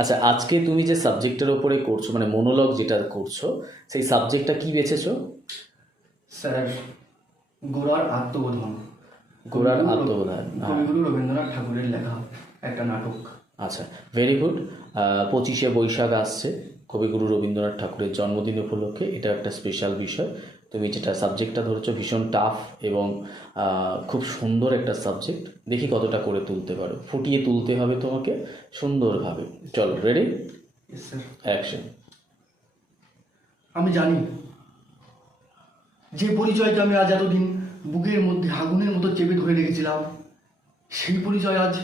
আচ্ছা, আজকে তুমি যে সাবজেক্টের ওপরে করছো মানে মনোলগ যেটা করছো, সেই সাবজেক্টটা কি বেছেছো? স্যার, গোড়ার আত্মবোধন, গোড়ার আত্মবোধন, হ্যাঁ। কবিগুরু রবীন্দ্রনাথ ঠাকুরের লেখা একটা নাটক। আচ্ছা, ভেরি গুড। 25শে বৈশাখ আসছে, কবিগুরু রবীন্দ্রনাথ ঠাকুরের জন্মদিন উপলক্ষে। এটা একটা স্পেশাল বিষয়। তুমি যেটা সাবজেক্টটা ধরেছো ভীষণ টাফ এবং খুব সুন্দর একটা সাবজেক্ট। দেখি কতটা করে তুলতে পারো, ফুটিয়ে তুলতে হবে তোমাকে সুন্দরভাবে। চলো, রেডি, Yes, স্যার। অ্যাকশন। আমি জানি যে পরিচয়কে আমি আজ এতদিন বুকের মধ্যে আগুনের মতো চেপে ধরে রেখেছিলাম, সেই পরিচয় আজ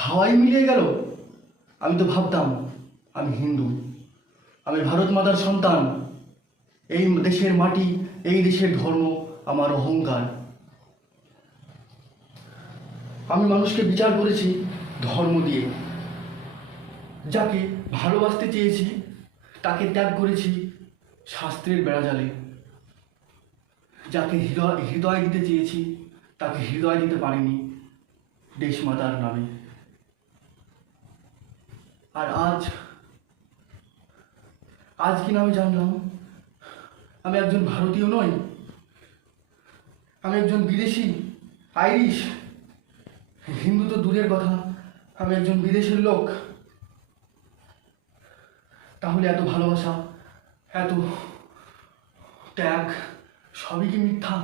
হাওয়ায় মিলিয়ে গেল। আমি তো ভাবতাম আমি হিন্দু, আমি ভারত মাতার সন্তান, এই দেশের মাটি, এই দেশের ধর্ম আমার অহংকার। আমি মানুষকে বিচার করেছি ধর্ম দিয়ে, যাকে ভালোবাসতে চেয়েছি তাকে ত্যাগ করেছি শাস্ত্রের বেড়াজালে, যাকে হৃদয় হৃদয় দিতে চেয়েছি তাকে হৃদয় দিতে পারিনি দেশমাতার নামে। আর আজ আজ কিনা আমি জানলাম আমি একজন ভারতীয় নই, আমি একজন বিদেশি, আইরিশ। হিন্দু তো দূরের কথা, আমি একজন বিদেশের লোক। তাহলে এত ভালোবাসা, এত ত্যাগ সবই কি মিথ্যা?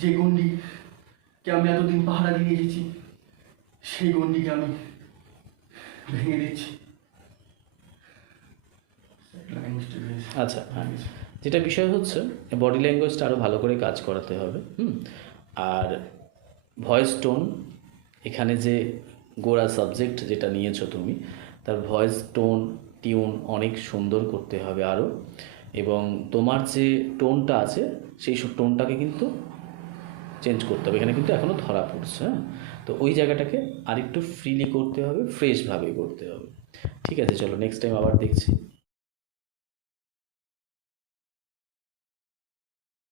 যে গণ্ডিকে আমি এতদিন পাহারা দিয়ে এসেছি, সেই গণ্ডিকে আমি ভেঙে দিচ্ছি। আচ্ছা, হ্যাঁ, যেটা বিষয় হচ্ছে বডি ল্যাঙ্গুয়েজটা আরও ভালো করে কাজ করাতে হবে। আর ভয়েস টোন, এখানে যে গোড়া সাবজেক্ট যেটা নিয়েছো তুমি, তার ভয়েস টোন টিউন অনেক সুন্দর করতে হবে আরও। এবং তোমার যে টোনটা আছে সেই সব টোনটাকে কিন্তু চেঞ্জ করতে হবে। এখানে কিন্তু এখনও ধরা পড়ছে, হ্যাঁ। তো ওই জায়গাটাকে আরেকটু ফ্রিলি করতে হবে, ফ্রেশভাবে করতে হবে। ঠিক আছে, চলো নেক্সট টাইম আবার দেখছি।